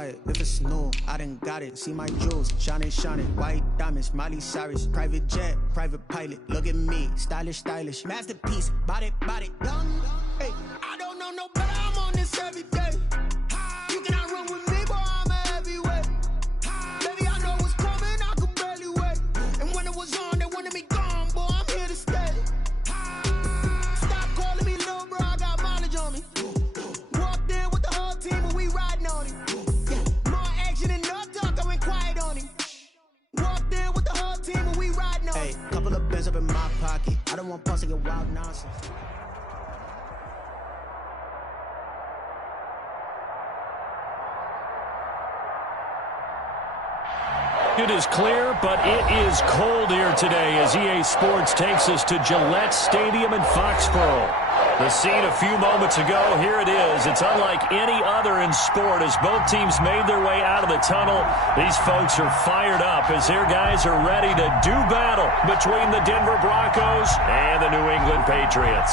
quiet if it's new. I done got it. See my jewels, shining, white diamonds, Miley Cyrus, private jet, private pilot. Look at me, stylish, masterpiece, body, young. Hey, I don't know no better. I'm on this every day. You cannot run with me, boy. I'm a heavyweight. Baby, I know what's coming. I could barely wait. And when it was on, they wanted me gone, boy. I'm here to stay. Stop calling me little bro. I got mileage on me. Walked in with the whole team, and we riding on him. More action than no talk. I went quiet on him. Walked in with the whole team, and we riding on him. Hey, couple of bins up in my pocket. I don't want pussy and wild nonsense. It is clear, but it is cold here today as EA Sports takes us to Gillette Stadium in Foxborough. The scene a few moments ago, here it is. It's unlike any other in sport as both teams made their way out of the tunnel. These folks are fired up as their guys are ready to do battle between the Denver Broncos and the New England Patriots.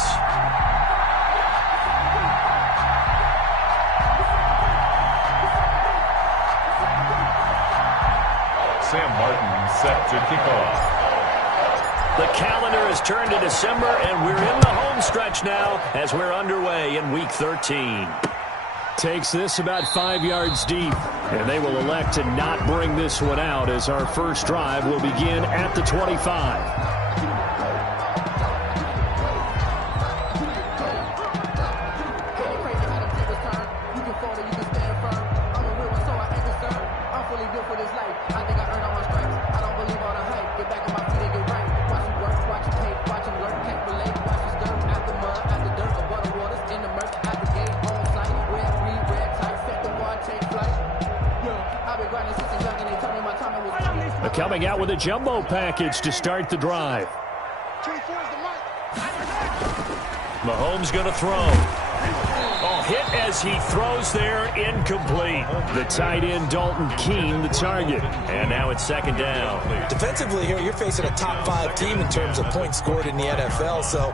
Sam Martin set to kick off. The calendar has turned to December, and we're in the home stretch now as we're underway in Week 13. Takes this about 5 yards deep, and they will elect to not bring this one out as our first drive will begin at the 25. Coming out with a jumbo package to start the drive. Mahomes going to throw. Oh, hit as he throws there, incomplete. The tight end, Dalton Keene, the target. And now it's second down. Defensively here, you're facing a top 5 team in terms of points scored in the NFL. So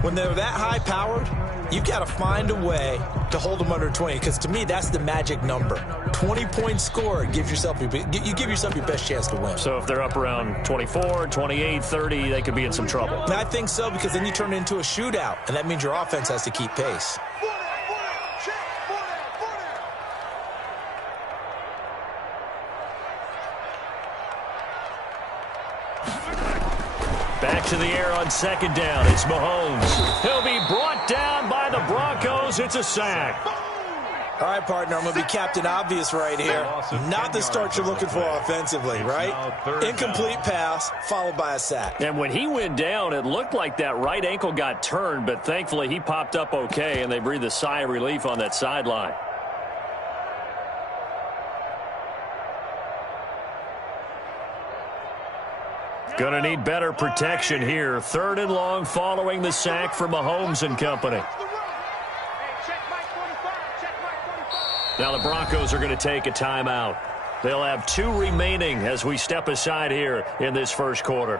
when they're that high-powered, you've got to find a way to hold them under 20, because to me, that's the magic number. 20 points scored gives yourself you give yourself your best chance to win. So if they're up around 24, 28, 30, they could be in some trouble. And I think so, because then you turn it into a shootout, and that means your offense has to keep pace. Back to the air on second down. It's Mahomes. He'll be brought down by the Broncos. It's a sack. All right, partner, I'm going to be Captain Obvious right here. Not the start you're looking for offensively, right? Incomplete pass followed by a sack. And when he went down, it looked like that right ankle got turned, but thankfully he popped up okay, and they breathed a sigh of relief on that sideline. Going to need better protection here. Third and long following the sack for Mahomes and company. Now the Broncos are going to take a timeout. They'll have 2 remaining as we step aside here in this first quarter.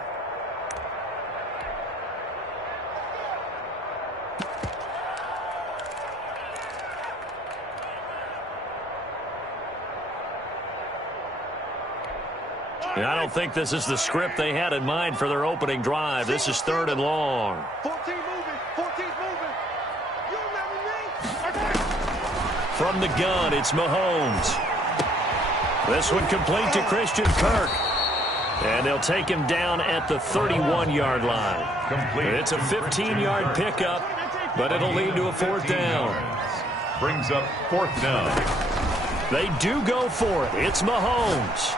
And I don't think this is the script they had in mind for their opening drive. This is third and long. 14 moving. 14's moving. You remember me? From the gun, it's Mahomes. This one complete to Christian Kirk. And they'll take him down at the 31-yard line. It's a 15-yard pickup, but it'll lead to a 4th down. Brings up 4th down. They do go for it. It's Mahomes.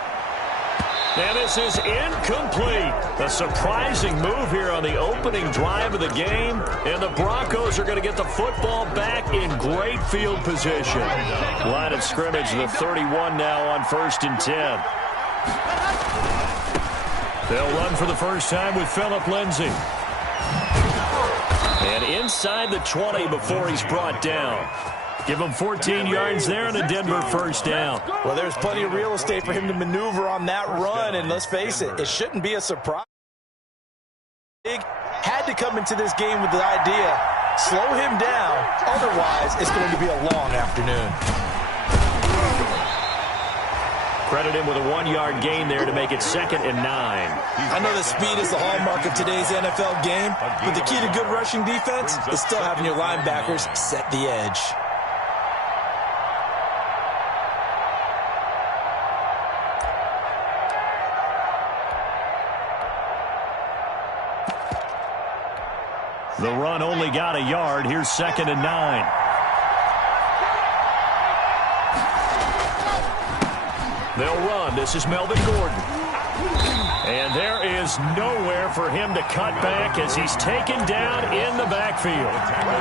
And this is incomplete. A surprising move here on the opening drive of the game. And the Broncos are going to get the football back in great field position. Line of scrimmage, the 31 now on 1st and 10. They'll run for the first time with Phillip Lindsay. And inside the 20 before he's brought down. Give him 14 yards there and a Denver first down. Well, there's plenty of real estate for him to maneuver on that run, and let's face it, it shouldn't be a surprise. Big had to come into this game with the idea, slow him down, otherwise it's going to be a long afternoon. Credit him with a 1-yard gain there to make it 2nd and 9. I know that speed is the hallmark of today's NFL game, but the key to good rushing defense is still having your linebackers set the edge. The run only got a yard. Here's 2nd and 9. They'll run. This is Melvin Gordon. And there is nowhere for him to cut back as he's taken down in the backfield.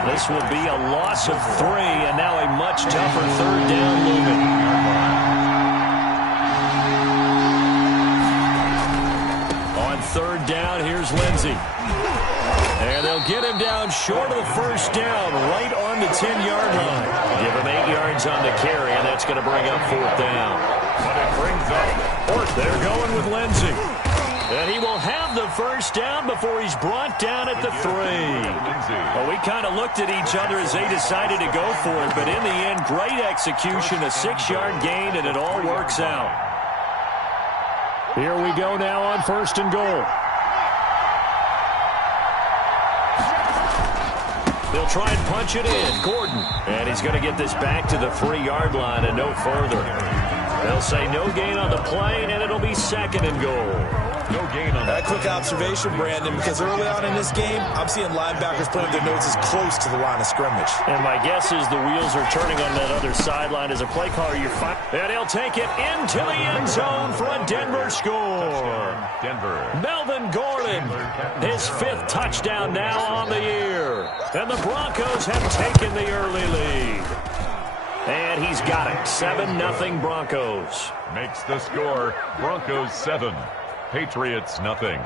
This will be a loss of 3, and now a much tougher 3rd down looming. On 3rd down, here's Lindsey. And they'll get him down short of the 1st down, right on the 10-yard line. Give him 8 yards on the carry, and that's going to bring up 4th down. But it brings up 4th. They're going with Lindsey. And he will have the 1st down before he's brought down at the 3. Well, we kind of looked at each other as they decided to go for it, but in the end, great execution, a 6-yard gain, and it all works out. Here we go now on 1st and goal. They'll try and punch it in. Gordon. And he's going to get this back to the 3-yard line and no further. They'll say no gain on the play, and it'll be 2nd and goal. No gain on that. Quick observation, Brandon, because early on in this game, I'm seeing linebackers putting their noses close to the line of scrimmage. And my guess is the wheels are turning on that other sideline as a play caller. And he'll take it into the end zone for a Denver score. Denver. Melvin Gordon, his 5th touchdown now on the year. And the Broncos have taken the early lead. And he's got it. 7-0 Broncos. Makes the score. Broncos 7. Patriots nothing.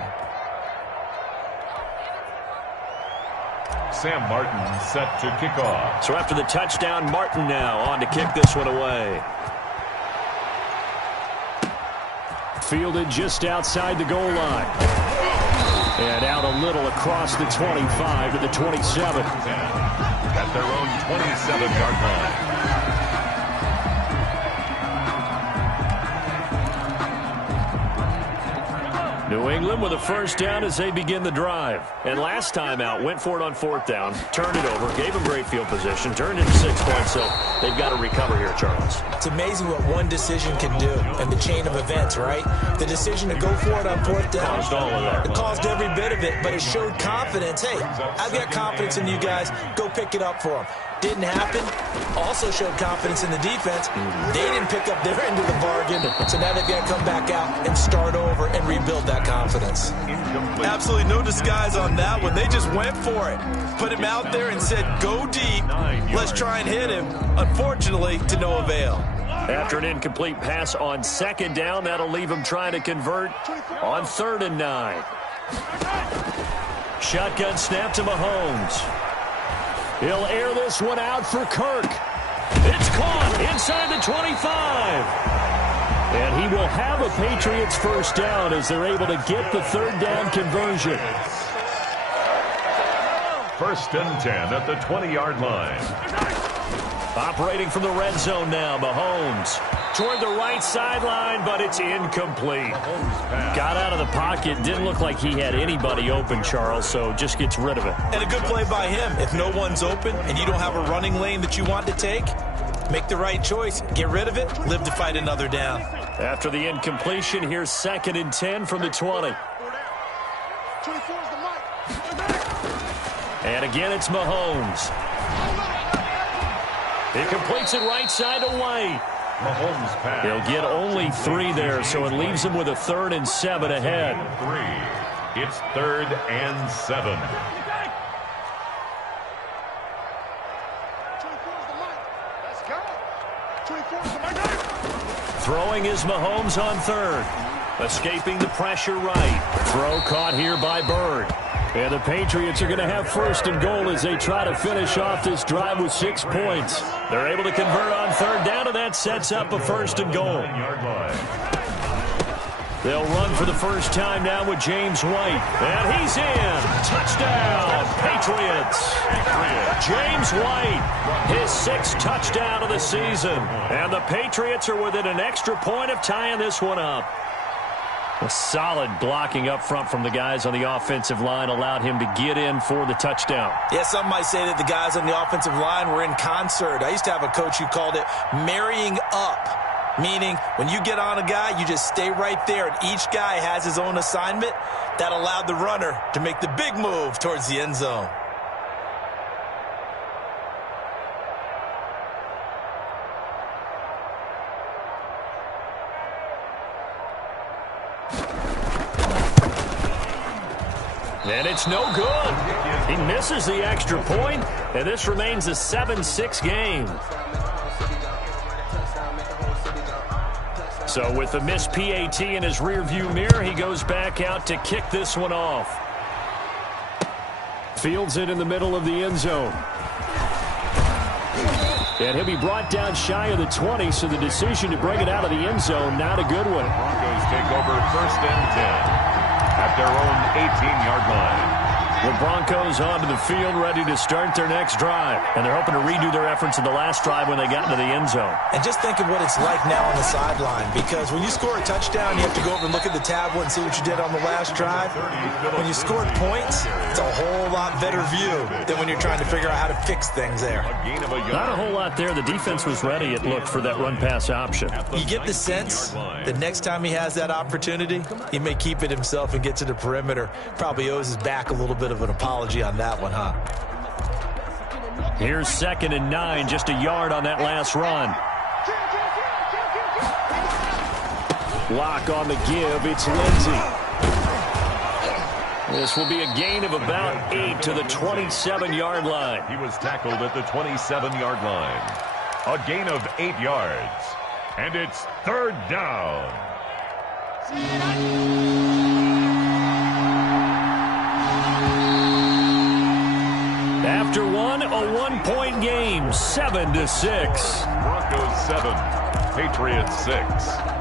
Sam Martin set to kick off. So after the touchdown, Martin now on to kick this one away. Fielded just outside the goal line. And out a little across the 25 to the 27. At their own 27-yard line. New England with a 1st down as they begin the drive. And last time out, went for it on 4th down, turned it over, gave them great field position, turned into 6 points, so they've got to recover here, Charles. It's amazing what one decision can do in the chain of events, right? The decision to go for it on 4th down. Caused all of that. It caused every bit of it, but it showed confidence. Hey, I've got confidence in you guys. Go pick it up for them. Didn't happen. Also showed confidence in the defense. They didn't pick up their end of the bargain, so now they've got to come back out and start over and rebuild that confidence. Absolutely no disguise on that one. They just went for it. Put him out there and said, go deep. Let's try and hit him. Unfortunately, to no avail. After an incomplete pass on 2nd down, that'll leave him trying to convert on 3rd and 9. Shotgun snap to Mahomes. He'll air this one out for Kirk. It's caught inside the 25. And he will have a Patriots 1st down as they're able to get the 3rd down conversion. 1st and 10 at the 20-yard line. Operating from the red zone now, Mahomes. Toward the right sideline, but it's incomplete. Got out of the pocket. Didn't look like he had anybody open, Charles, so just gets rid of it. And a good play by him. If no one's open and you don't have a running lane that you want to take, make the right choice. Get rid of it. Live to fight another down. After the incompletion, here's 2nd and 10 from the 20. And again, it's Mahomes. He completes it right side to White. Mahomes pass. He'll get only 3 there, so it leaves him with a 3rd and 7 ahead. 3. It's 3rd and 7. Throwing is Mahomes on 3rd. Escaping the pressure right. Throw caught here by Bird. And the Patriots are going to have 1st and goal as they try to finish off this drive with 6 points. They're able to convert on 3rd down, and that sets up a 1st and goal. They'll run for the first time now with James White. And he's in. Touchdown, Patriots. James White, his 6th touchdown of the season. And the Patriots are within an extra point of tying this one up. A solid blocking up front from the guys on the offensive line allowed him to get in for the touchdown. Yeah, some might say that the guys on the offensive line were in concert. I used to have a coach who called it marrying up. Meaning, when you get on a guy, you just stay right there, and each guy has his own assignment. That allowed the runner to make the big move towards the end zone. And it's no good. He misses the extra point, and this remains a 7-6 game. So with the missed PAT in his rearview mirror, he goes back out to kick this one off. Fields it in the middle of the end zone. And he'll be brought down shy of the 20, so the decision to bring it out of the end zone, not a good one. Broncos take over 1st and 10 at their own 18-yard line. The Broncos onto the field, ready to start their next drive. And they're hoping to redo their efforts in the last drive when they got into the end zone. And just think of what it's like now on the sideline, because when you score a touchdown, you have to go over and look at the tablet and see what you did on the last drive. When you scored points, it's a whole lot better view than when you're trying to figure out how to fix things there. Not a whole lot there. The defense was ready, it looked, for that run-pass option. You get the sense that next time he has that opportunity, he may keep it himself and get to the perimeter. Probably owes his back a little bit of an apology on that one, huh? Here's 2nd and 9, just a yard on that last run. Lock on the give, it's Lindsey. This will be a gain of about 8 to the 27-yard line. He was tackled at the 27-yard line. A gain of 8 yards. And it's 3rd down. After one, a 1-point game, 7-6. Broncos 7, Patriots 6.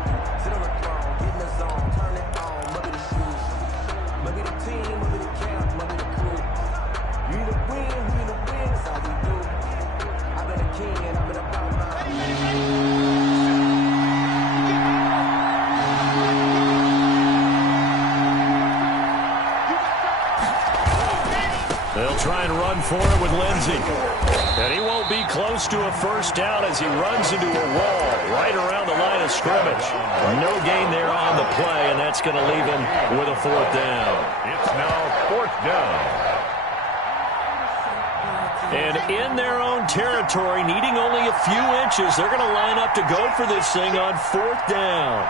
They'll try and run for it with Lindsey. And he won't be close to a first down as he runs into a wall right around the line of scrimmage. No gain there on the play, and that's going to leave him with a 4th down. It's now 4th down. And in their own territory, needing only a few inches, they're going to line up to go for this thing on 4th down.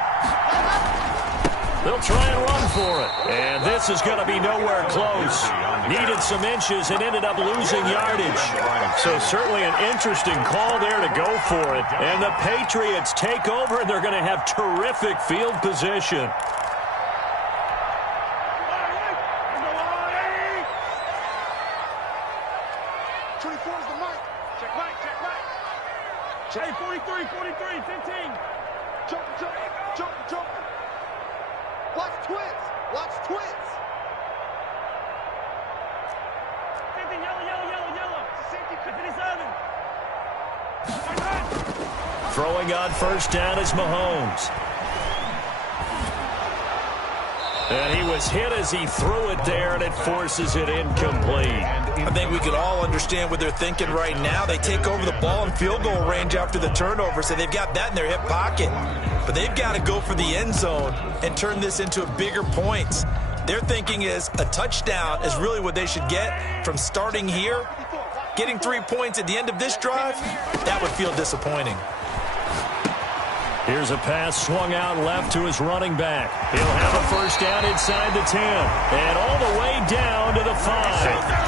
They'll try and run for it. And this is going to be nowhere close. Needed some inches and ended up losing yardage. So certainly an interesting call there to go for it. And the Patriots take over, and they're going to have terrific field position. Hey, 43, 15. Jump. Watch twins. 50, yellow. Safety, 57. Throwing on first down is Mahomes. And he was hit as he threw it there, and it forces it incomplete. I think we can all understand what they're thinking right now. They take over the ball in field goal range after the turnover, so they've got that in their hip pocket. But they've got to go for the end zone and turn this into a bigger points. Their thinking is a touchdown is really what they should get from starting here. Getting 3 points at the end of this drive, that would feel disappointing. Here's a pass swung out left to his running back. He'll have a first down inside the 10. And all the way down to the 5.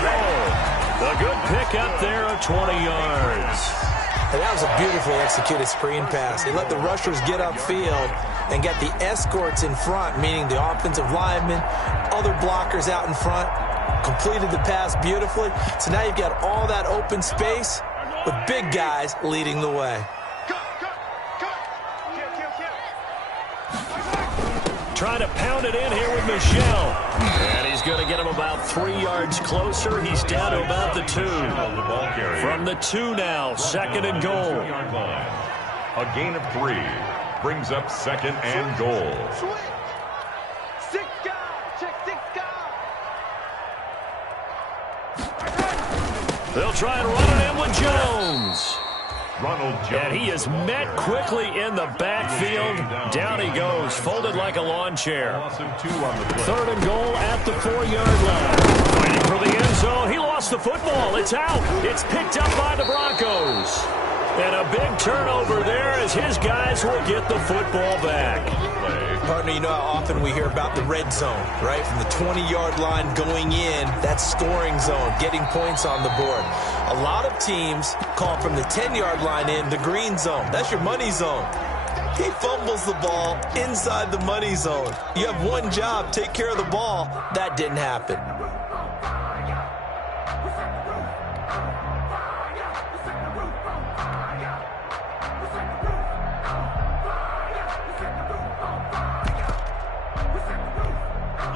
Oh, a good pickup there of 20 yards. And that was a beautifully executed screen pass. They let the rushers get upfield and get the escorts in front, meaning the offensive linemen, other blockers out in front, completed the pass beautifully. So now you've got all that open space with big guys leading the way. trying to pound it in here with Michel. And he's going to get him about 3 yards closer. He's down to about the 2. From the 2 now, 2nd and goal. A gain of 3 brings up 2nd and goal. Six guys. Check 6 guys. They'll try and run it in with Jones. Ronald Jones. And he is met quickly in the backfield. Down he goes, folded like a lawn chair. 3rd and goal at the 4-yard line. Fighting for the end zone. He lost the football. It's out. It's picked up by the Broncos. And a big turnover there as his guys will get the football back. Partner, you know how often we hear about the red zone, right? From the 20-yard line going in, that scoring zone, getting points on the board. A lot of teams call from the 10-yard line in the green zone. That's your money zone. He fumbles the ball inside the money zone. You have one job, take care of the ball. That didn't happen.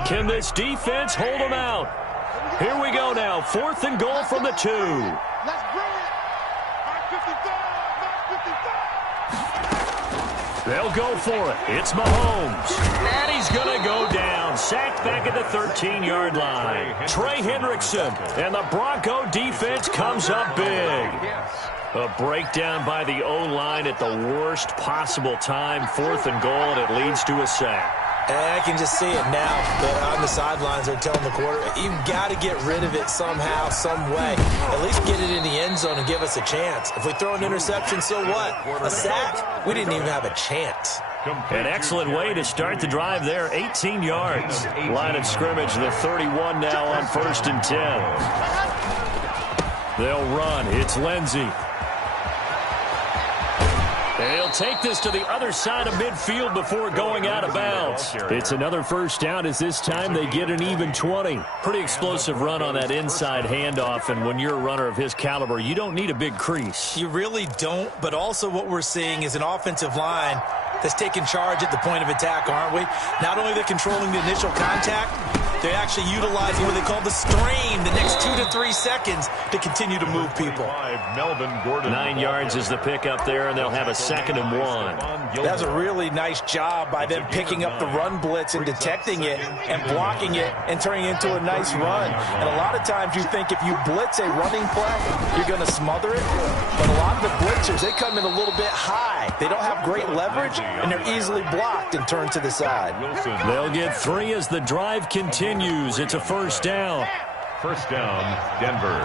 Can this defense hold them out? Here we go now. 4th and goal from the 2. Let's bring it. Mark 55. They'll go for it. It's Mahomes. And he's going to go down. Sacked back at the 13-yard line. Trey Hendrickson. And the Bronco defense comes up big. A breakdown by the O-line at the worst possible time. 4th and goal, and it leads to a sack. I can just see it now. But on the sidelines, they're telling the quarterback, you've got to get rid of it somehow, some way. At least get it in the end zone and give us a chance. If we throw an interception, so what? A sack? We didn't even have a chance. An excellent way to start the drive there. 18 yards. Line of scrimmage, the 31 now on 1st and 10. They'll run. It's Lindsey. They'll take this to the other side of midfield before going out of bounds. It's another first down as this time they get an even 20. Pretty explosive run on that inside handoff, and when you're a runner of his caliber, you don't need a big crease. You really don't, but also what we're seeing is an offensive line that's taking charge at the point of attack, aren't we? Not only are they controlling the initial contact, they're actually utilizing what they call the strain, the next 2 to 3 seconds to continue to move people. 9 yards is the pickup there, and they'll have a 2nd and 1. That's a really nice job by them picking up the run blitz and detecting it and blocking it and turning it into a nice run. And a lot of times you think if you blitz a running play, you're going to smother it. But a lot of the blitzers, they come in a little bit high. They don't have great leverage, and they're easily blocked and turned to the side. They'll get 3 as the drive continues. It's a first down. First down, Denver.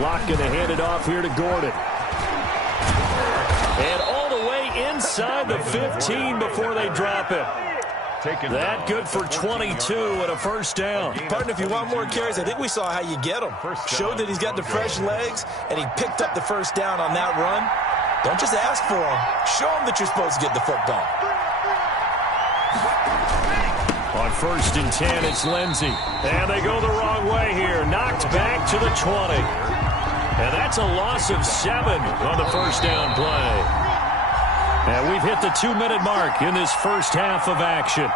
Locke going to hand it off here to Gordon. And all the way inside the 15 before they drop it. That good for 22 and a first down. Partner, if you want more carries, I think we saw how you get him. Showed that he's got the fresh legs, and he picked up the first down on that run. Don't just ask for him. Show him that you're supposed to get the football. On 1st and 10, it's Lindsey. And they go the wrong way here. Knocked back to the 20. And that's a loss of 7 on the first down play. And we've hit the 2-minute mark in this first half of action.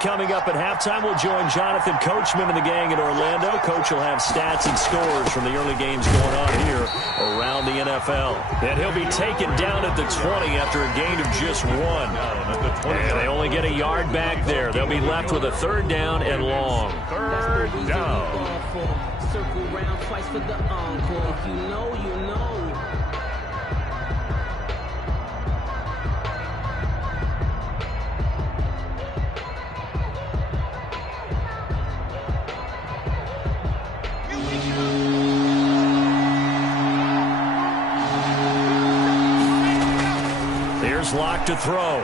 Coming up at halftime, we'll join Jonathan Coachman and the gang in Orlando. Coach will have stats and scores from the early games going on here around the NFL. And he'll be taken down at the 20 after a gain of just 1. And they only get a yard back there. They'll be left with a 3rd down and long. 3rd down. Circle round twice for the encore. If you know, you know. Locke to throw.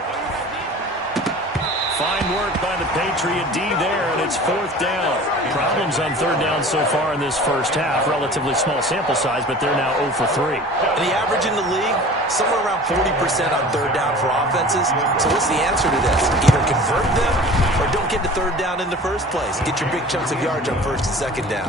Fine work by the Patriot D there, and it's fourth down. Problems on third down so far in this first half. Relatively small sample size, but they're now 0 for 3. And the average in the league, somewhere around 40% on third down for offenses. So what's the answer to this? Either convert them or don't get to third down in the first place. Get your big chunks of yards on first and second down.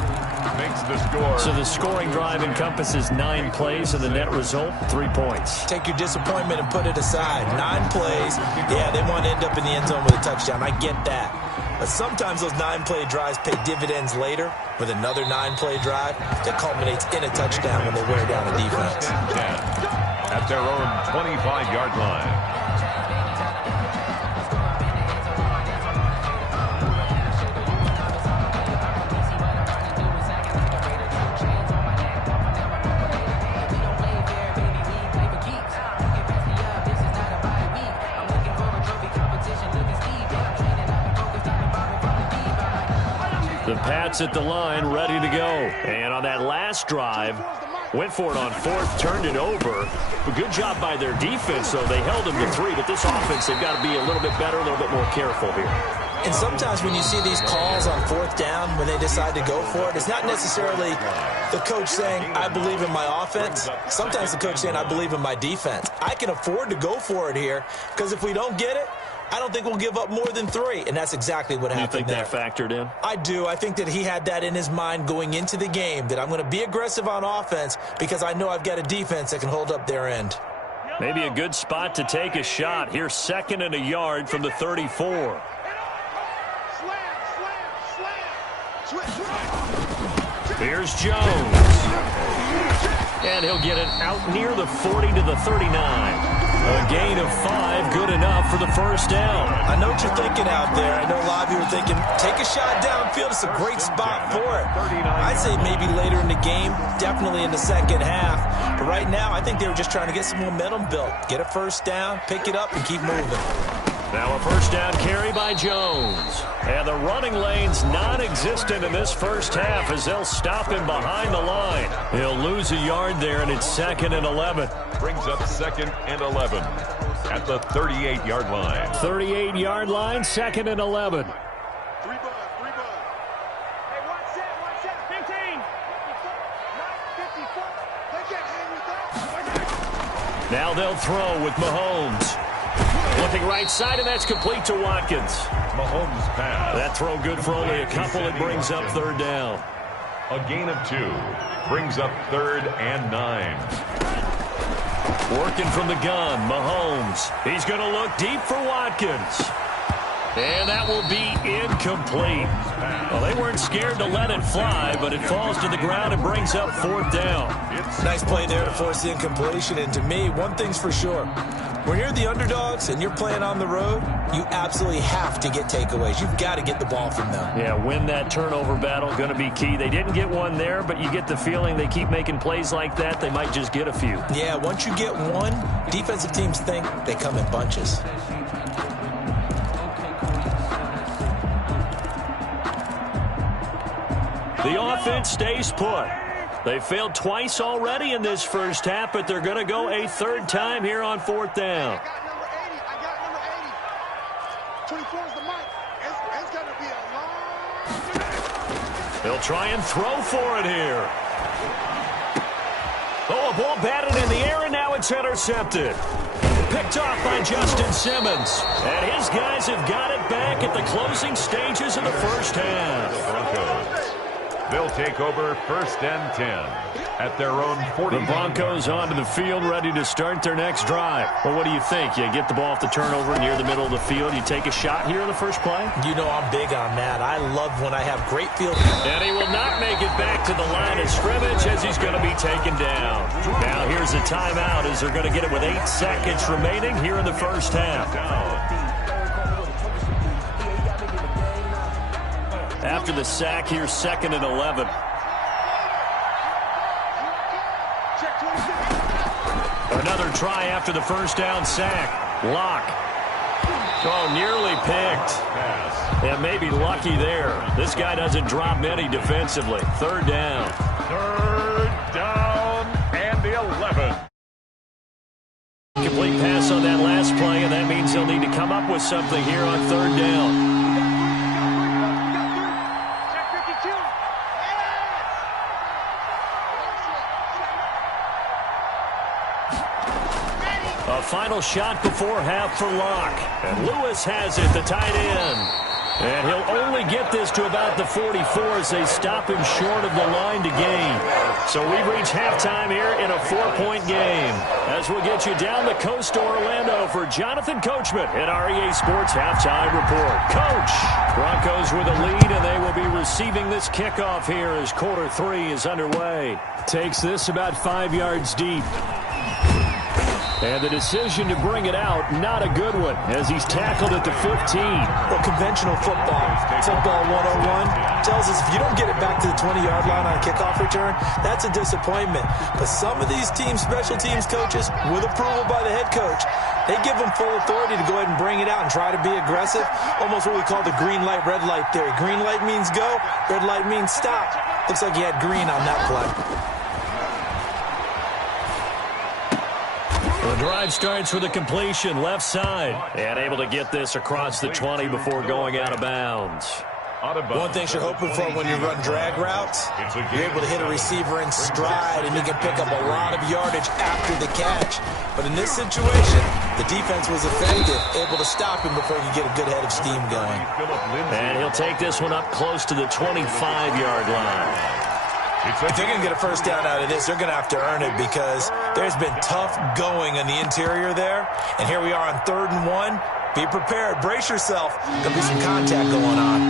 Makes the score. So the scoring drive encompasses 9 plays, and the net result, 3 points. Take your disappointment and put it aside. 9 plays. Yeah, they want to end up in the end zone with a touchdown. I get that. But sometimes those 9-play drives pay dividends later with another 9-play drive that culminates in a touchdown when they wear down a defense. At their own 25-yard line. The Pats at the line, ready to go. And on that last drive, went for it on fourth, turned it over. A good job by their defense, though. They held them to 3, but this offense, they've got to be a little bit better, a little bit more careful here. And sometimes when you see these calls on fourth down, when they decide to go for it, it's not necessarily the coach saying, I believe in my offense. Sometimes the coach saying, I believe in my defense. I can afford to go for it here because if we don't get it, I don't think we'll give up more than 3, and that's exactly what happened there. You think that factored in? I do. I think that he had that in his mind going into the game, that I'm going to be aggressive on offense because I know I've got a defense that can hold up their end. Maybe a good spot to take a shot. Here's 2nd and a yard from the 34. Here's Jones. And he'll get it out near the 40 to the 39. A gain of 5, good enough for the first down. I know what you're thinking out there. I know a lot of you are thinking, take a shot downfield. It's a great spot for it. I'd say maybe later in the game, definitely in the second half. But right now, I think they were just trying to get some momentum built. Get a first down, pick it up, and keep moving. Now a first down carry by Jones. And the running lane's non-existent in this first half as they'll stop him behind the line. He'll lose a yard there, and it's 2nd and 11. Brings up 2nd and 11 at the 38-yard line. 38-yard line, 2nd and 11. 3 bud. Hey, one set, 15. 54. They can't hang with that. Now they'll throw with Mahomes. Looking right side, and that's complete to Watkins. Mahomes pass. That throw good for only a couple. It brings up third down. A gain of 2 brings up 3rd and 9. Working from the gun, Mahomes. He's going to look deep for Watkins. And that will be incomplete. Well, they weren't scared to let it fly, but it falls to the ground and brings up 4th down. Nice play there to force the incompletion. And to me, one thing's for sure. When you're the underdogs and you're playing on the road, you absolutely have to get takeaways. You've got to get the ball from them. Yeah, win that turnover battle, going to be key. They didn't get one there, but you get the feeling they keep making plays like that, they might just get a few. Yeah, once you get one, defensive teams think they come in bunches. The offense stays put. They failed twice already in this first half, but they're going to go a 3rd time here on 4th down. I got number 80. 24 is the mic. It's going to be a long... They'll try and throw for it here. Oh, a ball batted in the air, and now it's intercepted. Picked off by Justin Simmons. And his guys have got it back at the closing stages of the first half. They'll take over 1st and 10 at their own 40. The Broncos onto the field, ready to start their next drive. Well, what do you think? You get the ball off the turnover near the middle of the field. You take a shot here in the first play? You know I'm big on that. I love when I have great field. And he will not make it back to the line of scrimmage as he's going to be taken down. Now here's a timeout as they're going to get it with 8 seconds remaining here in the first half. After the sack, here's 2nd and 11. Another try after the first down sack. Lock. Oh, nearly picked. And maybe lucky there. This guy doesn't drop many defensively. 3rd down. 3rd down and 11. Complete pass on that last play, and that means they'll need to come up with something here on 3rd down. A final shot before half for Locke. And Lewis has it, the tight end. And he'll only get this to about the 44 as they stop him short of the line to gain. So we've reached halftime here in a 4-point game. As we'll get you down the coast to Orlando for Jonathan Coachman at our EA Sports Halftime Report. Coach, Broncos with a lead, and they will be receiving this kickoff here as quarter 3 is underway. Takes this about 5 yards deep. And the decision to bring it out, not a good one, as he's tackled at the 15. Well, conventional football 101, tells us if you don't get it back to the 20-yard line on a kickoff return, that's a disappointment. But some of these special teams coaches, with approval by the head coach, they give them full authority to go ahead and bring it out and try to be aggressive. Almost what we call the green light, red light theory. Green light means go, red light means stop. Looks like he had green on that play. The drive starts with a completion left side. And able to get this across the 20 before going out of bounds. One thing you're hoping for when you run drag routes, you're able to hit a receiver in stride and you can pick up a lot of yardage after the catch. But in this situation, the defense was effective, able to stop him before you get a good head of steam going. And he'll take this one up close to the 25-yard line. If they're going to get a first down out of this, they're going to have to earn it because there's been tough going on the interior there. And here we are on 3rd and 1. Be prepared. Brace yourself. Going to be some contact going on.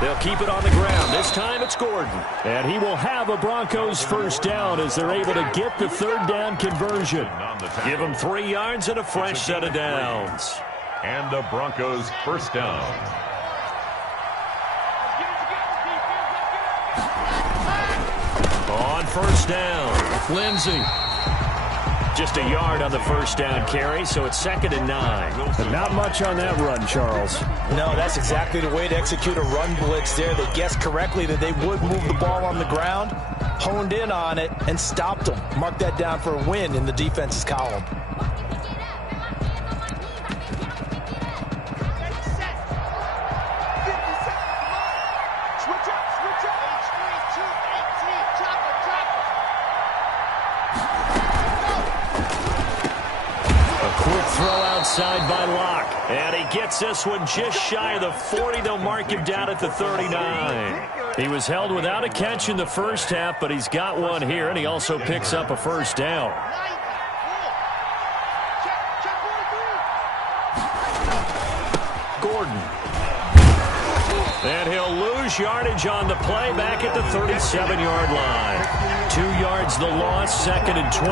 They'll keep it on the ground. This time it's Gordon. And he will have a Broncos first down as they're able to get the 3rd down conversion. Give them 3 yards and a fresh set of downs. And the Broncos first down. On first down, Lindsey. Just a yard on the first down carry, so it's 2nd and 9. And not much on that run, Charles. No, that's exactly the way to execute a run blitz there. They guessed correctly that they would move the ball on the ground, honed in on it, and stopped them. Mark that down for a win in the defense's column. Outside by Locke. And he gets this one just shy of the 40. They'll mark him down at the 39. He was held without a catch in the first half, but he's got one here, and he also picks up a first down. Gordon. And he'll lose yardage on the play back at the 37-yard line. 2 yards the loss, 2nd and 12.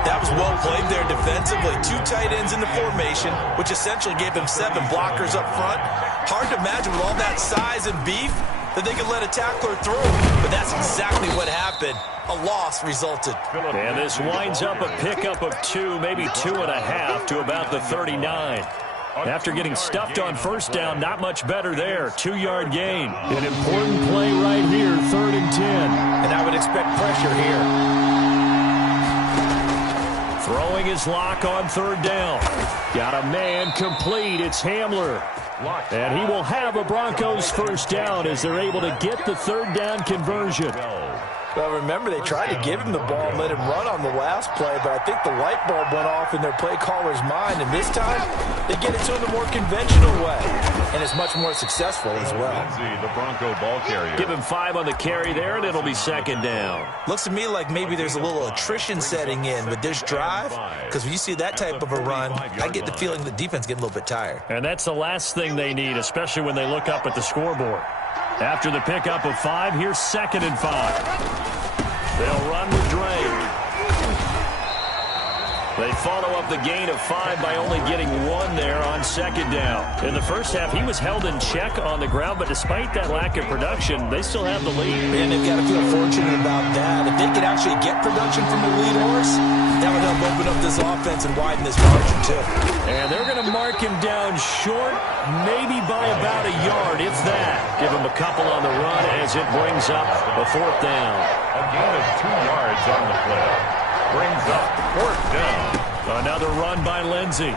That was well played there defensively. 2 tight ends in the formation, which essentially gave them 7 blockers up front. Hard to imagine with all that size and beef that they could let a tackler through. But that's exactly what happened. A loss resulted. And this winds up a pickup of 2, maybe 2.5 to about the 39. After getting stuffed on first down, not much better there. 2-yard gain. An important play right here, 3rd and 10. And I would expect pressure here. Throwing his Lock on 3rd down. Got a man complete. It's Hamler. And he will have a Broncos first down as they're able to get the 3rd down conversion. Well, remember, they tried to give him the ball and let him run on the last play, but I think the light bulb went off in their play caller's mind, and this time they get it to him the more conventional way, and it's much more successful as well. The Bronco ball carrier. Give him 5 on the carry there, and it'll be 2nd down. Looks to me like maybe there's a little attrition setting in with this drive, because when you see that type of a run, I get the feeling the defense getting a little bit tired. And that's the last thing they need, especially when they look up at the scoreboard. After the pickup of 5, here's 2nd and 5. They'll run with Drake. They follow up the gain of 5 by only getting 1 there on 2nd down. In the first half, he was held in check on the ground, but despite that lack of production, they still have the lead. Man, they've got to feel fortunate about that. If they could actually get production from the lead horse, that would help open up this offense and widen this margin, too. And they're going to mark him down short, maybe by about a yard, if that. Give him a couple on the run as it brings up a 4th down. A gain of 2 yards on the play. Brings up 4th down. Another run by Lindsey.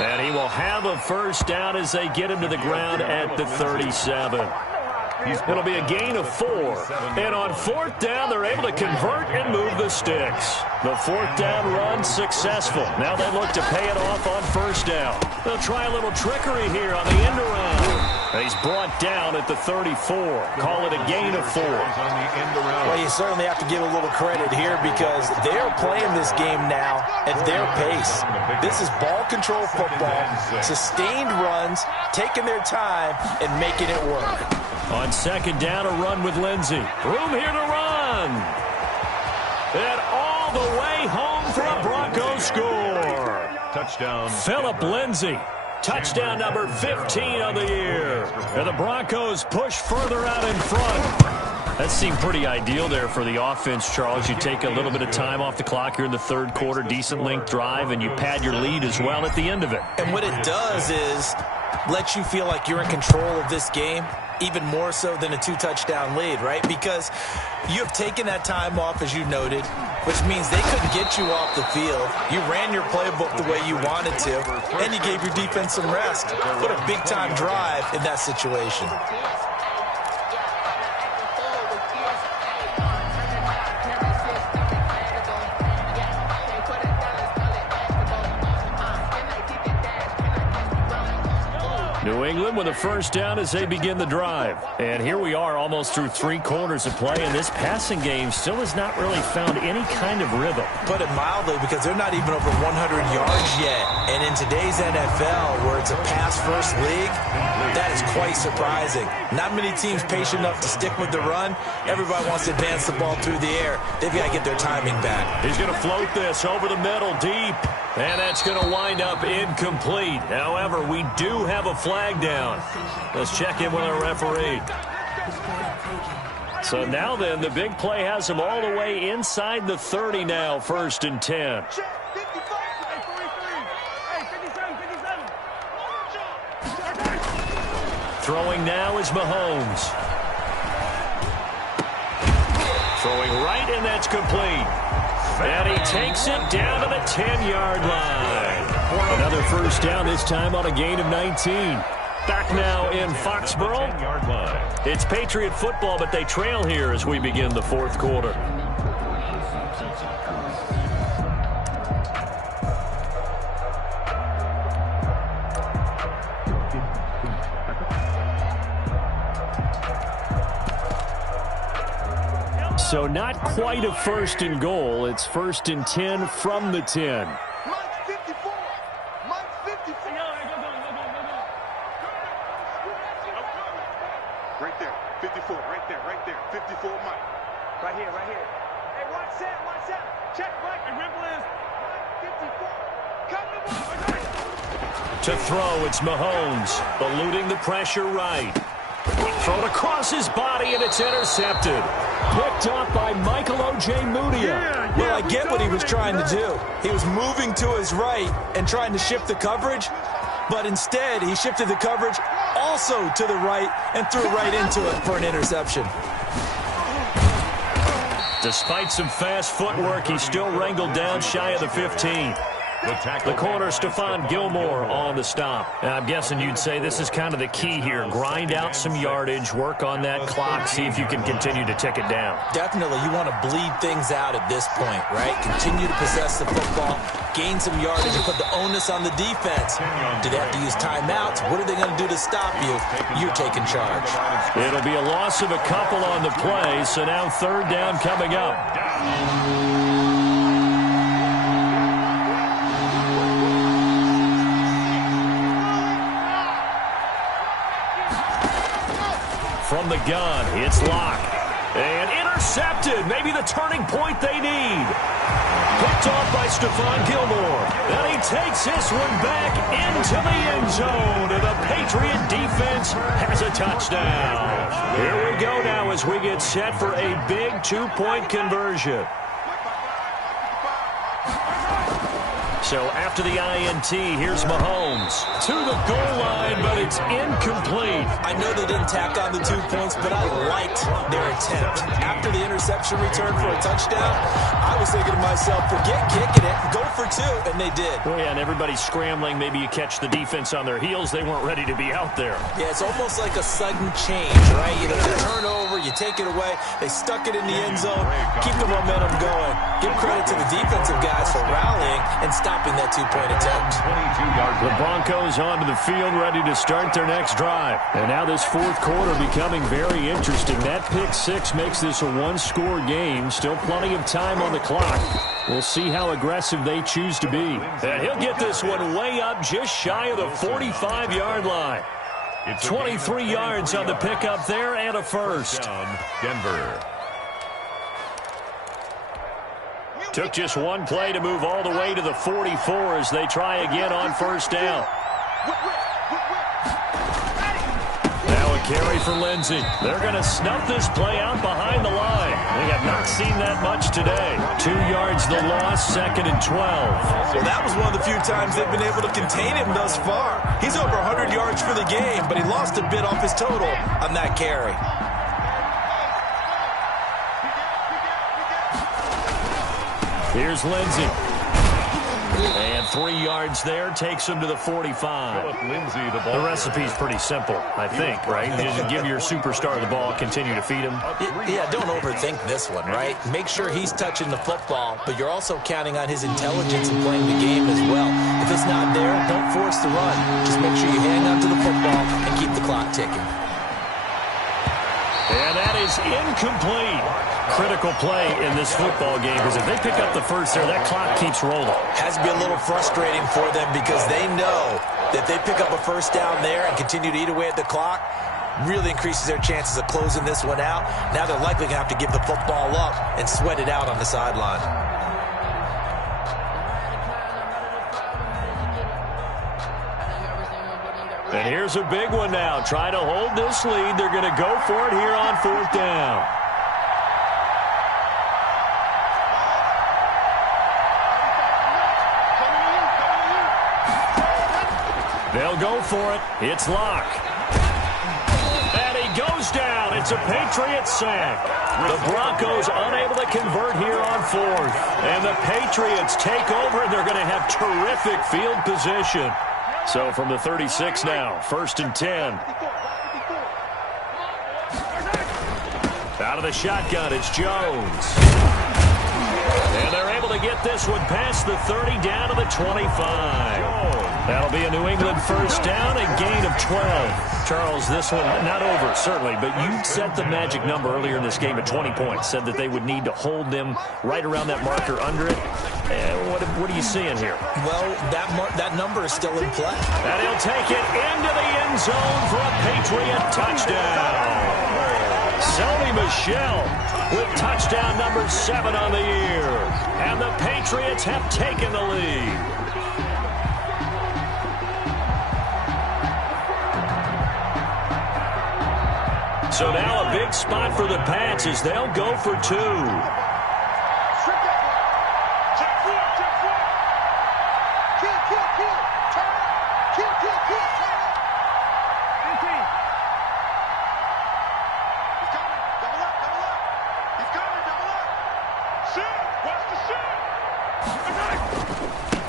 And he will have a first down as they get him to the ground at the 37. It'll be a gain of 4. And on 4th down, they're able to convert and move the sticks. The 4th down run successful. Now they look to pay it off on 1st down. They'll try a little trickery here on the end around. He's brought down at the 34. Call it a gain of 4. Well, you certainly have to give a little credit here because they're playing this game now at their pace. This is ball control football, sustained runs, taking their time, and making it work. On 2nd down, a run with Lindsey. Room here to run. And all the way home for a Broncos score. Touchdown. Phillip Lindsey. Touchdown number 15 on the year. And the Broncos push further out in front. That seemed pretty ideal there for the offense, Charles. You take a little bit of time off the clock here in the 3rd quarter, decent length drive, and you pad your lead as well at the end of it. And what it does is let you feel like you're in control of this game, even more so than a 2-touchdown lead, right? Because you have taken that time off, as you noted, which means they couldn't get you off the field. You ran your playbook the way you wanted to, and you gave your defense some rest. Put a big-time drive in that situation. New England with a 1st down as they begin the drive. And here we are almost through 3 quarters of play, and this passing game still has not really found any kind of rhythm. Put it mildly, because they're not even over 100 yards yet. And in today's NFL, where it's a pass-first league, that is quite surprising. Not many teams patient enough to stick with the run. Everybody wants to advance the ball through the air. They've got to get their timing back. He's going to float this over the middle deep. And that's going to wind up incomplete. However, we do have a flag down. Let's check in with our referee. So now then, the big play has him all the way inside the 30 now, 1st and 10. Throwing now is Mahomes. Throwing right, and that's complete. And he takes it down to the 10-yard line. Another 1st down, this time on a gain of 19. Back now in Foxborough. It's Patriot football, but they trail here as we begin the 4th quarter. So not quite a 1st and goal. It's 1st and 10 from the 10. Mike 54. Mike 54. Right there. 54. Right there. Right there. 54 Mike. Right here. Right here. Hey, watch that. Watch that. Check Mike. And Ripple is Mike 54. Come to ball. To throw, it's Mahomes. Eluding the pressure right. Thrown across his body, and it's intercepted. Picked up by Michael Ojemudia. Well, I get what he was trying to do. He was moving to his right and trying to shift the coverage, but instead he shifted the coverage also to the right and threw right into it for an interception. Despite some fast footwork, he still wrangled down shy of the 15. The corner, Stephon Gilmore on the stop. And I'm guessing you'd say this is kind of the key here. Grind out some yardage, work on that clock, see if you can continue to tick it down. Definitely, you want to bleed things out at this point, right? Continue to possess the football, gain some yardage, and put the onus on the defense. Do they have to use timeouts? What are they going to do to stop you? You're taking charge. It'll be a loss of a couple on the play, so now 3rd down coming up. From the gun, it's Locke. And intercepted. Maybe the turning point they need. Picked off by Stephon Gilmore. And he takes this one back into the end zone. And the Patriot defense has a touchdown. Here we go now as we get set for a big 2-point conversion. So after the INT, here's Mahomes to the goal line, but it's incomplete. I know they didn't tack on the 2 points, but I liked their attempt. After the interception return for a touchdown, I was thinking to myself, forget kicking it, go for 2, and they did. Oh, yeah, and everybody's scrambling. Maybe you catch the defense on their heels. They weren't ready to be out there. Yeah, it's almost like a sudden change, right? You turn over, you take it away. They stuck it in the end zone. Keep the momentum going. Give credit to the defensive guys for rallying and stopping that 2-point attempt. The Broncos onto the field, ready to start their next drive. And now this fourth quarter becoming very interesting. That pick 6 makes this a one-score game. Still plenty of time on the clock. We'll see how aggressive they choose to be. And he'll get this one way up just shy of the 45-yard line. 23 yards on the pickup there and a first. Denver. Took just one play to move all the way to the 44 as they try again on first down. Now a carry for Lindsey. They're going to snuff this play out behind the line. We have not seen that much today. 2 yards the loss, 2nd and 12. Well, that was one of the few times they've been able to contain him thus far. He's over 100 yards for the game, but he lost a bit off his total on that carry. Here's Lindsey. And 3 yards there takes him to the 45. The recipe's pretty simple, I think, right? Just give your superstar the ball, continue to feed him. Yeah, don't overthink this one, right? Make sure he's touching the football, but you're also counting on his intelligence in playing the game as well. If it's not there, don't force the run. Just make sure you hang on to the football and keep the clock ticking. And that is incomplete. Critical play in this football game because if they pick up the first there, that clock keeps rolling. Has to be a little frustrating for them because they know that they pick up a first down there and continue to eat away at the clock, really increases their chances of closing this one out. Now they're likely going to have to give the football up and sweat it out on the sideline. And here's a big one now. Trying to hold this lead. They're going to go for it here on fourth down. They'll go for it. It's Locke. And he goes down. It's a Patriots sack. The Broncos unable to convert here on fourth. And the Patriots take over, and they're going to have terrific field position. So from the 36 now, 1st and 10. Out of the shotgun, it's Jones. And they're able to get this one past the 30 down to the 25. That'll be a New England first down, a gain of 12. Charles, this one not over, certainly, but you set the magic number earlier in this game at 20 points, said that they would need to hold them right around that marker under it. What are you seeing here? Well, that number is still in play. And he'll take it into the end zone for a Patriot touchdown. Sony Michel with touchdown number 7 on the year. And the Patriots have taken the lead. So now a big spot for the Pats as they'll go for 2.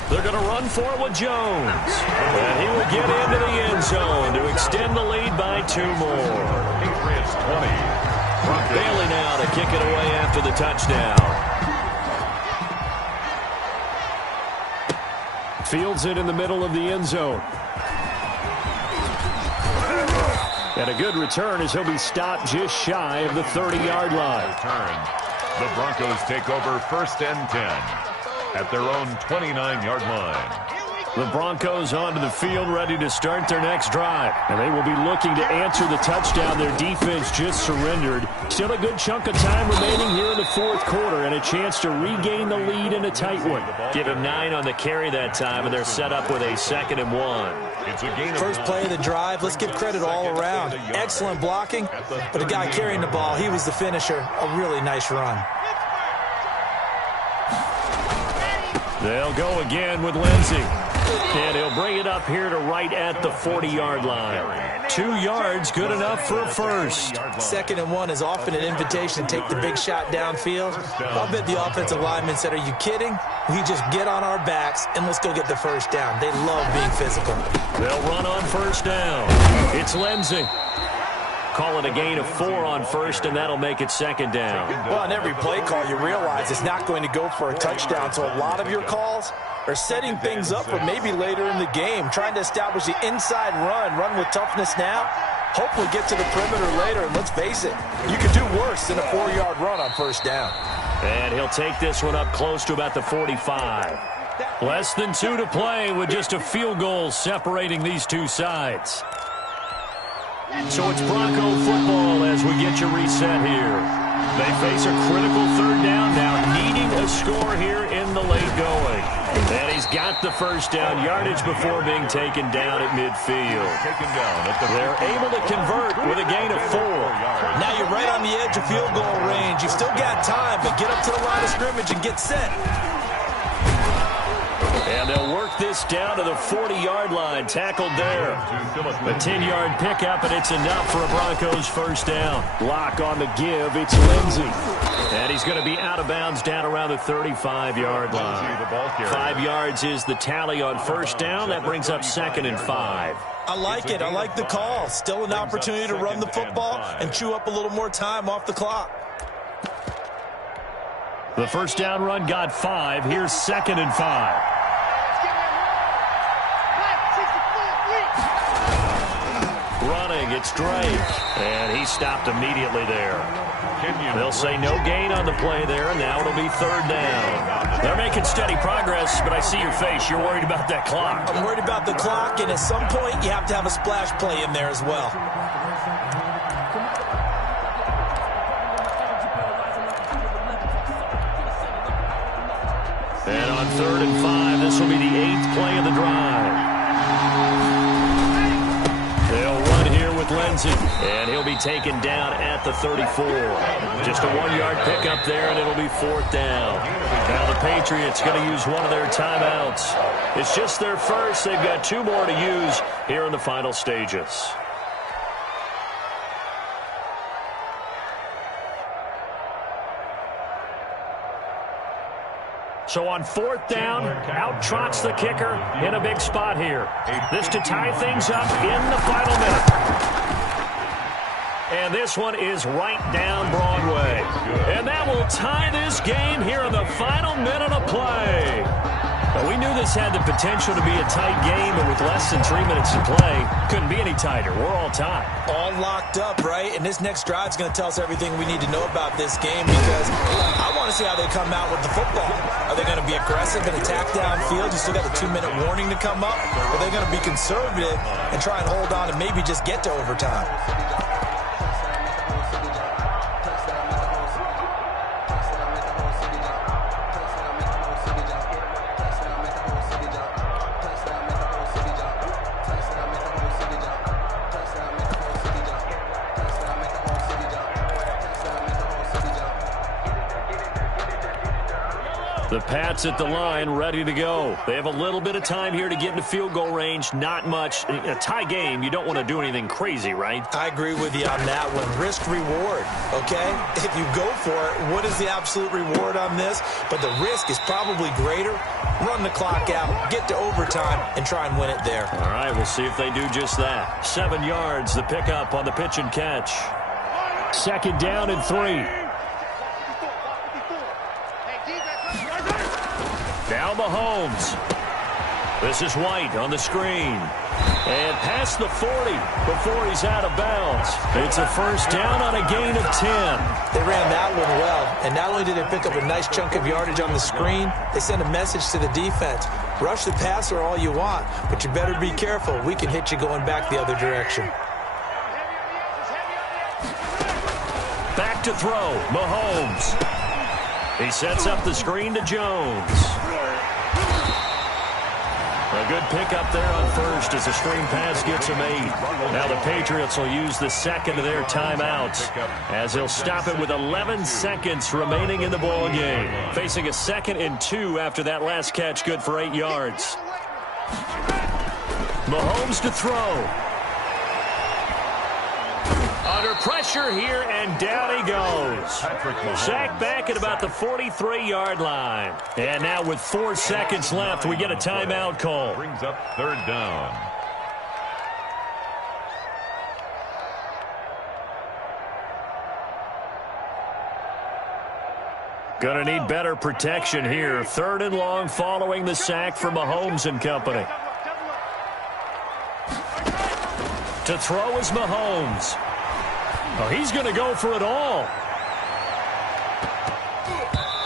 They're going to run for it with Jones. And he will get into the end zone to extend the lead by 2 more. Patriots 20. Bailey now to kick it away after the touchdown. Fields it in the middle of the end zone. And a good return as he'll be stopped just shy of the 30-yard line. The Broncos take over 1st and 10 at their own 29-yard line. The Broncos onto the field ready to start their next drive. And they will be looking to answer the touchdown their defense just surrendered. Still a good chunk of time remaining here in the fourth quarter and a chance to regain the lead in a tight one. Give him 9 on the carry that time, and they're set up with a 2nd and 1. It's a gain of First play of the drive, let's give credit all around. Excellent blocking, but the guy carrying the ball, he was the finisher. A really nice run. They'll go again with Lindsey. And he'll bring it up here to right at the 40-yard line. 2 yards, good enough for a first. 2nd and 1 is often an invitation to take the big shot downfield. I'll bet the offensive lineman said, are you kidding? We just get on our backs and let's go get the first down. They love being physical. They'll run on first down. It's Lindsey. Call it a gain of 4 on first, and that'll make it 2nd down. Well, on every play call, you realize it's not going to go for a touchdown, so a lot of your calls are setting things up for maybe later in the game, trying to establish the inside run with toughness now, hopefully get to the perimeter later, and let's face it, you could do worse than a 4-yard run on first down. And he'll take this one up close to about the 45. Less than 2 to play with just a field goal separating these two sides. So it's Bronco football as we get you reset here. They face a critical 3rd down now, needing a score here in the late going. And he's got the first down, yardage before being taken down at midfield. They're able to convert with a gain of 4. Now you're right on the edge of field goal range. You've still got time, but get up to the line of scrimmage and get set. And they'll work this down to the 40-yard line, tackled there. A 10-yard pickup, and it's enough for a Broncos first down. Block on the give, it's Lindsey. And he's going to be out of bounds down around the 35-yard line. 5 yards is the tally on first down. That brings up 2nd and 5. I like it. I like the call. Still an opportunity to run the football and chew up a little more time off the clock. The first down run got 5. Here's 2nd and 5. Running, it's Drake. And he stopped immediately there. They'll say no gain on the play there, and now it'll be 3rd down. They're making steady progress, but I see your face. You're worried about that clock. I'm worried about the clock, and at some point you have to have a splash play in there as well. And on 3rd and 5, this will be the 8th play of the drive. They'll run here with Lindsey, and he'll be taken down at the 34. Just a 1-yard pickup there, and it'll be 4th down. Now the Patriots going to use one of their timeouts. It's just their first. They've got 2 more to use here in the final stages. So on 4th down, out trots the kicker in a big spot here. This to tie things up in the final minute. And this one is right down Broadway. And that will tie this game here in the final minute of play. Well, we knew this had the potential to be a tight game, but with less than 3 minutes to play, couldn't be any tighter. We're all tied. All locked up, right? And this next drive is going to tell us everything we need to know about this game, because I want to see how they come out with the football. Are they going to be aggressive and attack downfield? You still got the 2-minute warning to come up? Or are they going to be conservative and try and hold on and maybe just get to overtime? The Pats at the line, ready to go. They have a little bit of time here to get into field goal range. Not much. A tie game, you don't want to do anything crazy, right? I agree with you on that one. Risk-reward, okay? If you go for it, what is the absolute reward on this? But the risk is probably greater. Run the clock out, get to overtime, and try and win it there. All right, we'll see if they do just that. 7 yards, the pickup on the pitch and catch. 2nd down and 3. Now Mahomes. This is White on the screen. And past the 40 before he's out of bounds. It's a first down on a gain of 10. They ran that one well. And not only did they pick up a nice chunk of yardage on the screen, they sent a message to the defense. Rush the passer all you want, but you better be careful. We can hit you going back the other direction. Back to throw. Mahomes. He sets up the screen to Jones. A good pickup there on first as the screen pass gets him 8. Now the Patriots will use the second of their timeouts as they'll stop it with 11 seconds remaining in the ball game. Facing a 2nd and 2 after that last catch, good for 8 yards. Mahomes to throw. Under pressure here, and down he goes. Sacked back at about the 43-yard line. And now with 4 seconds left, we get a timeout call. Brings up 3rd down. Going to need better protection here. 3rd and long following the sack for Mahomes and company. To throw is Mahomes. Oh, he's going to go for it all.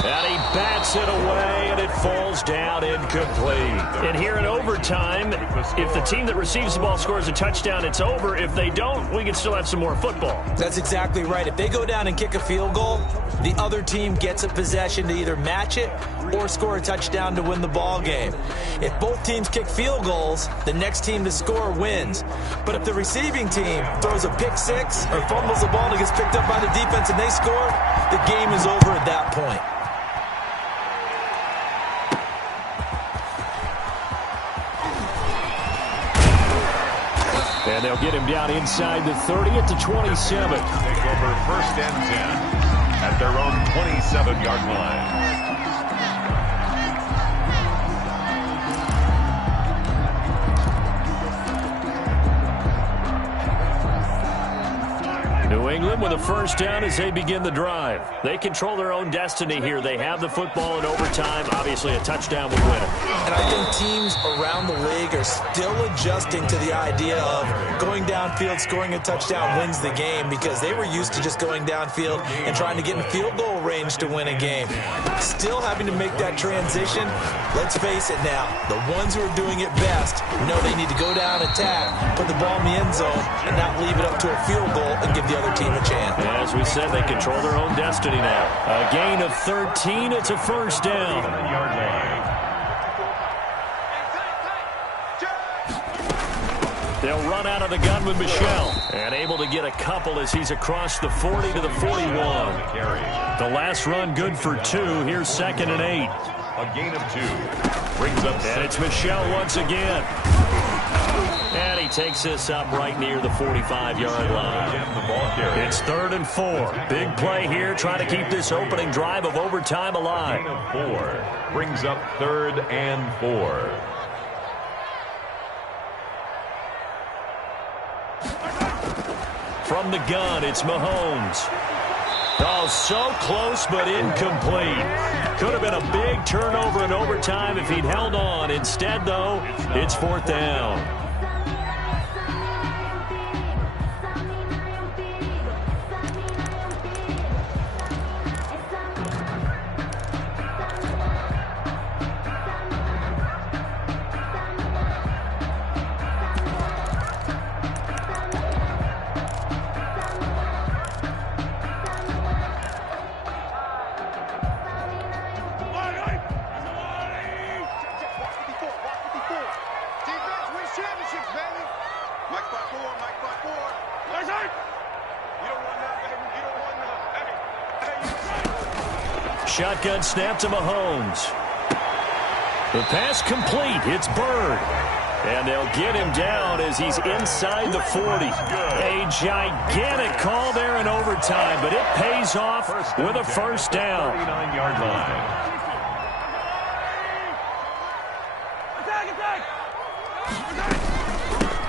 And he bats it away, and it falls down incomplete. And here in overtime, if the team that receives the ball scores a touchdown, it's over. If they don't, we can still have some more football. That's exactly right. If they go down and kick a field goal, the other team gets a possession to either match it or score a touchdown to win the ball game. If both teams kick field goals, the next team to score wins. But if the receiving team throws a pick six or fumbles the ball and it gets picked up by the defense and they score, the game is over at that point. And they'll get him down inside the 30 at the 27. Take over 1st and 10 at their own 27-yard line. New England with a 1st down as they begin the drive. They control their own destiny here. They have the football in overtime. Obviously, a touchdown would win it. And I think teams around the league are still adjusting to the idea of going downfield, scoring a touchdown wins the game, because they were used to just going downfield and trying to get in field goal range to win a game. Still having to make that transition. Let's face it now, the ones who are doing it best know they need to go down, attack, put the ball in the end zone, and not leave it up to a field goal and give the other team a chance. As we said, they control their own destiny now. A gain of 13. It's a 1st down. They'll run out of the gun with Michel. And able to get a couple as he's across the 40 to the 41. The last run good for 2. Here's 2nd and 8. A gain of 2. Brings up 6. And it's Michel once again. And he takes this up right near the 45-yard line. It's 3rd and 4. Big play here, trying to keep this opening drive of overtime alive. Gain of 4. Brings up 3rd and 4. From the gun, it's Mahomes. Oh, so close, but incomplete. Could have been a big turnover in overtime if he'd held on. Instead, though, it's 4th down. Shotgun snap to Mahomes. The pass complete. It's Bird. And they'll get him down as he's inside the 40. A gigantic call there in overtime, but it pays off with a 1st down. 39-yard line.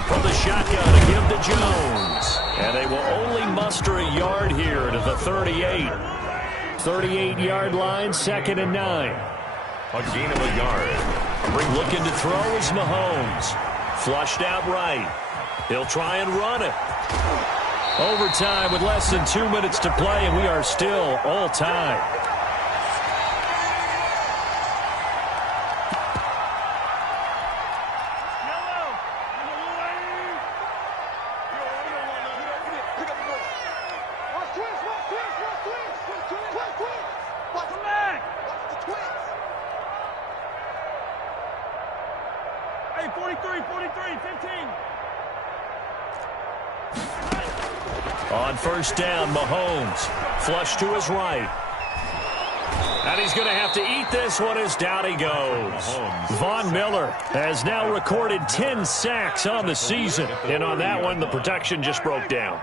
From the shotgun to give to Jones. And they will only muster a yard here to the 38. 38-yard line, 2nd and 9. A gain of a yard. Looking to throw is Mahomes. Flushed out right. He'll try and run it. Overtime with less than 2 minutes to play, and we are still all tied. 43, 43, 15. On first down, Mahomes. Flush to his right. And he's going to have to eat this one as down he goes. Von Miller has now recorded 10 sacks on the season. And on that one, the protection just broke down.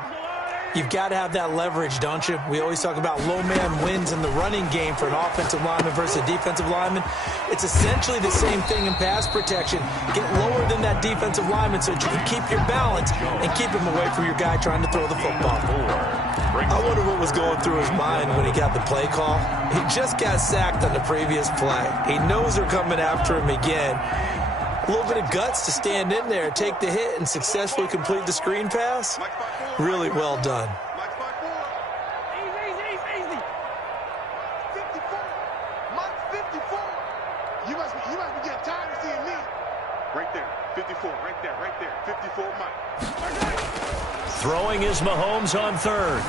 You've got to have that leverage, don't you? We always talk about low man wins in the running game for an offensive lineman versus a defensive lineman. It's essentially the same thing in pass protection. Get lower than that defensive lineman so that you can keep your balance and keep him away from your guy trying to throw the football. I wonder what was going through his mind when he got the play call. He just got sacked on the previous play. He knows they're coming after him again. A little bit of guts to stand in there, take the hit, and successfully complete the screen pass. Really well done. Easy. 54. Mike 54. You must be getting tired of seeing me. Right there. 54. Right there. 54, Mike. Throwing is Mahomes on third.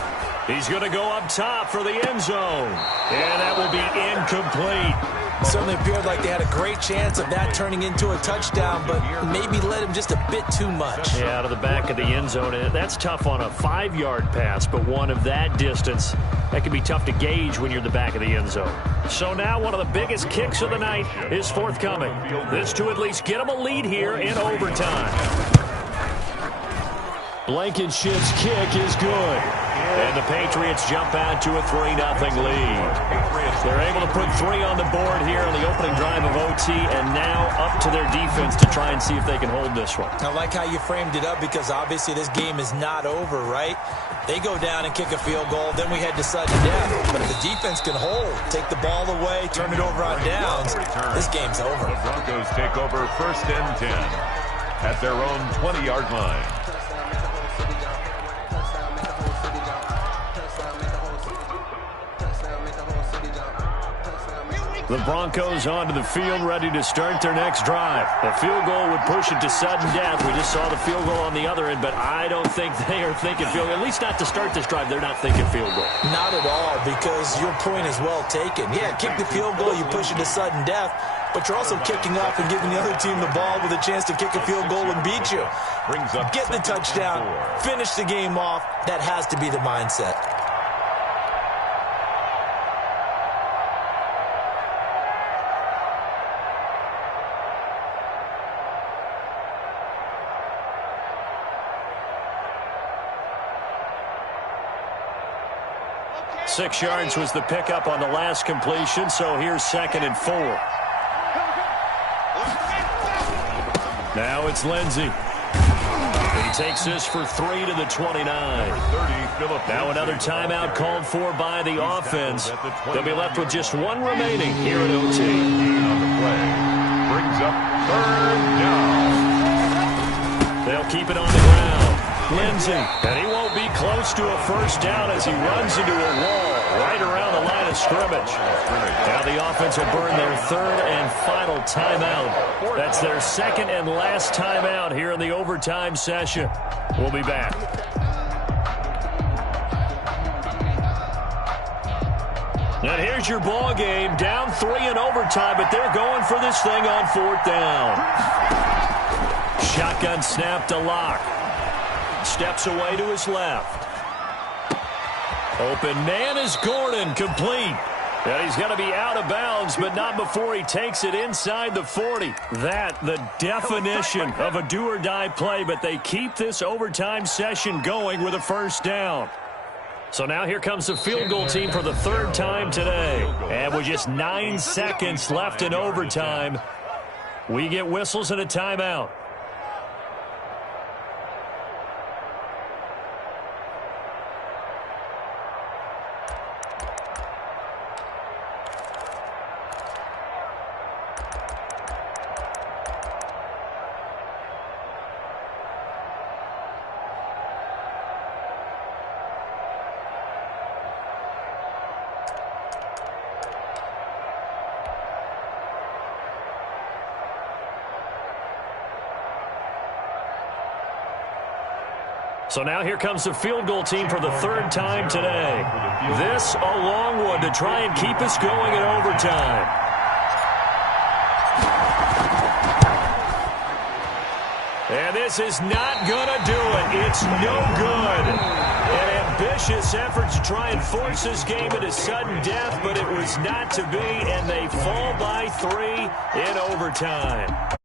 He's going to go up top for the end zone. And that will be incomplete. Certainly appeared like they had a great chance of that turning into a touchdown, but maybe led him just a bit too much. Yeah, out of the back of the end zone. That's tough on a 5-yard pass, but one of that distance, that can be tough to gauge when you're in the back of the end zone. So now one of the biggest kicks of the night is forthcoming. This to at least get them a lead here in overtime. Blankenship's kick is good. And the Patriots jump out to a 3-0 lead. They're able to put 3 on the board here on the opening drive of OT, and now up to their defense to try and see if they can hold this one. I like how you framed it up because obviously this game is not over, right? They go down and kick a field goal, then we head to sudden death. But if the defense can hold, take the ball away, turn it over on downs, this game's over. The Broncos take over 1st and 10 at their own 20-yard line. The Broncos onto the field, ready to start their next drive. The field goal would push it to sudden death. We just saw the field goal on the other end, but I don't think they are thinking field goal. At least not to start this drive. They're not thinking field goal. Not at all, because your point is well taken. Yeah, kick the field goal, you push it to sudden death, but you're also kicking off and giving the other team the ball with a chance to kick a field goal and beat you. Get the touchdown, finish the game off. That has to be the mindset. Six yards was the pickup on the last completion, so here's 2nd and 4. Now it's Lindsey. He takes this for 3 to the 29. Now another timeout called for by the offense. They'll be left with just one remaining here at OT. Brings up 3rd down. They'll keep it on the ground. Lindsey, and he won't be close to a first down as he runs into a wall right around the line of scrimmage. Now the offense will burn their 3rd and final timeout. That's their 2nd and last timeout here in the overtime session. We'll be back. And here's your ball game, down 3 in overtime, but they're going for this thing on 4th down. Shotgun snap to Locke. Steps away to his left. Open man is Gordon, complete. And he's going to be out of bounds, but not before he takes it inside the 40. That, the definition of a do-or-die play, but they keep this overtime session going with a first down. So now here comes the field goal team for the 3rd time today. And with just 9 seconds left in overtime, we get whistles and a timeout. So now here comes the field goal team for the 3rd time today. This a long one to try and keep us going in overtime. And this is not going to do it. It's no good. An ambitious effort to try and force this game into sudden death, but it was not to be, and they fall by 3 in overtime.